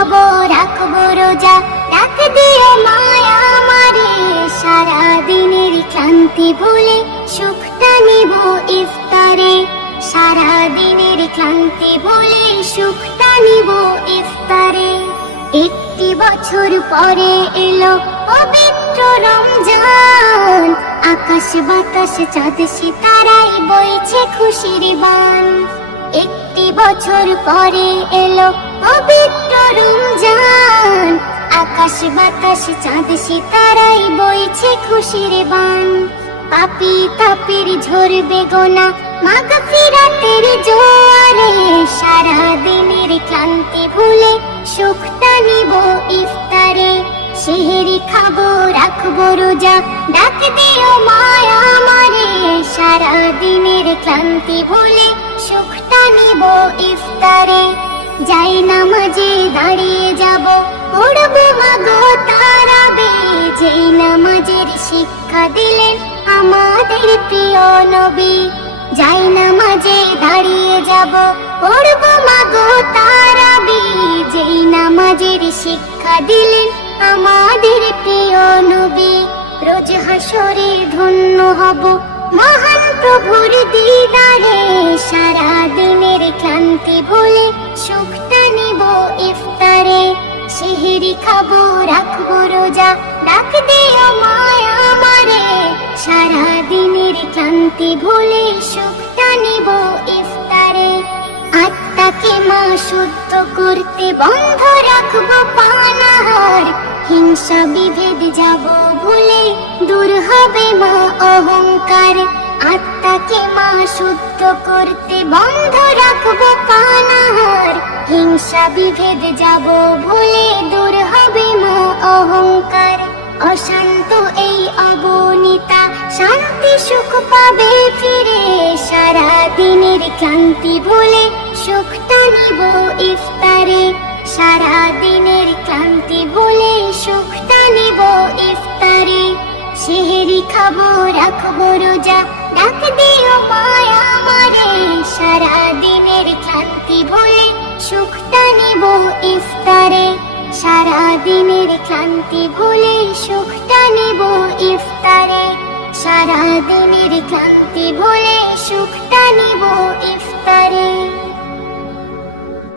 খাবো রাখবো রোজা, ডাক দিও মায়া আমারে। সারা দিনের ক্লান্তি ভুলে সুখটা নিব ইফতারে। সারা দিনের ক্লান্তি ভুলে সুখটা নিব ইফতারে। একটি বছর পরে এলো পবিত্র রমজান, আকাশ বাতাস চাঁদ সিতারাই বইছে খুশির বান। একটি বছর পরে এলো পবিত্র রমজান, আকাশ বাতাস চাঁদ সিতারাই বইছে খুশির বান। পাপী তাপির ঝরবে গোনা মাগফিরাতের জোয়ারে। সারা দিনের ক্লান্তি ভুলে সুখটা নিব ইফতারে। সেহরি খাবো রাখবো রোজা, ডাক দিও মায়া আমারে। সারা দিনের ক্লান্তি ভুলে সুখটা নিব ইফতারে। যাই নামাজে দাঁড়িয়ে যাব, পড়বো মাগো তারাবে। যেই নামাজের শিক্ষা দিলেন আমাদের প্রিয় নবী। যাই নামাজে দাঁড়িয়ে যাব, পড়বো মাগো তারাবি। যেই নামাজের শিক্ষা দিলেন আমাদের প্রিয় নবী। রোজ হাসরে ধন্য হব মহান প্রভুর দিদারে। সারা দিনের ক্লান্তি ভুলে সুখটা নিব ইফতারে। সেহরি খাবো রাখবো রোজা, ডাক দিও মায়া আমারে। সারা দিনের ক্লান্তি ভুলে সুখটা নিব ইফতারে। আত্মাকে মা শুদ্ধ করতে বন্ধ রাখবো পানাহার। হিংসা বিভেদ যাব ভুলে দূর হবে মা অহংকার। আত্মাকে মা শুদ্ধ করতে বন্ধ রাখবো পানাহার। হিংসা বিভেদ যাব ভুলে দূর হবে মা অহংকার। অশান্ত এই অবনীতা শান্তি সুখ পাবে ফিরে। সারা দিনের ক্লান্তি ভুলে সুখটা নিব ইফতারে। সারা দিনের ক্লান্তি ভুলে সুখটা নিব ইফতারে। সেহরি খাবো রাখবো রোজা, ডাক দিও মায়া আমারে। সারা দিনের ক্লান্তি ভুলে সুখটা নিব ইফতারে। সারা দিনের ক্লান্তি ভুলে সুখটা নিব ইফতারে। সারা দিনের ক্লান্তি ভুলে সুখটা নিব ইফতারে।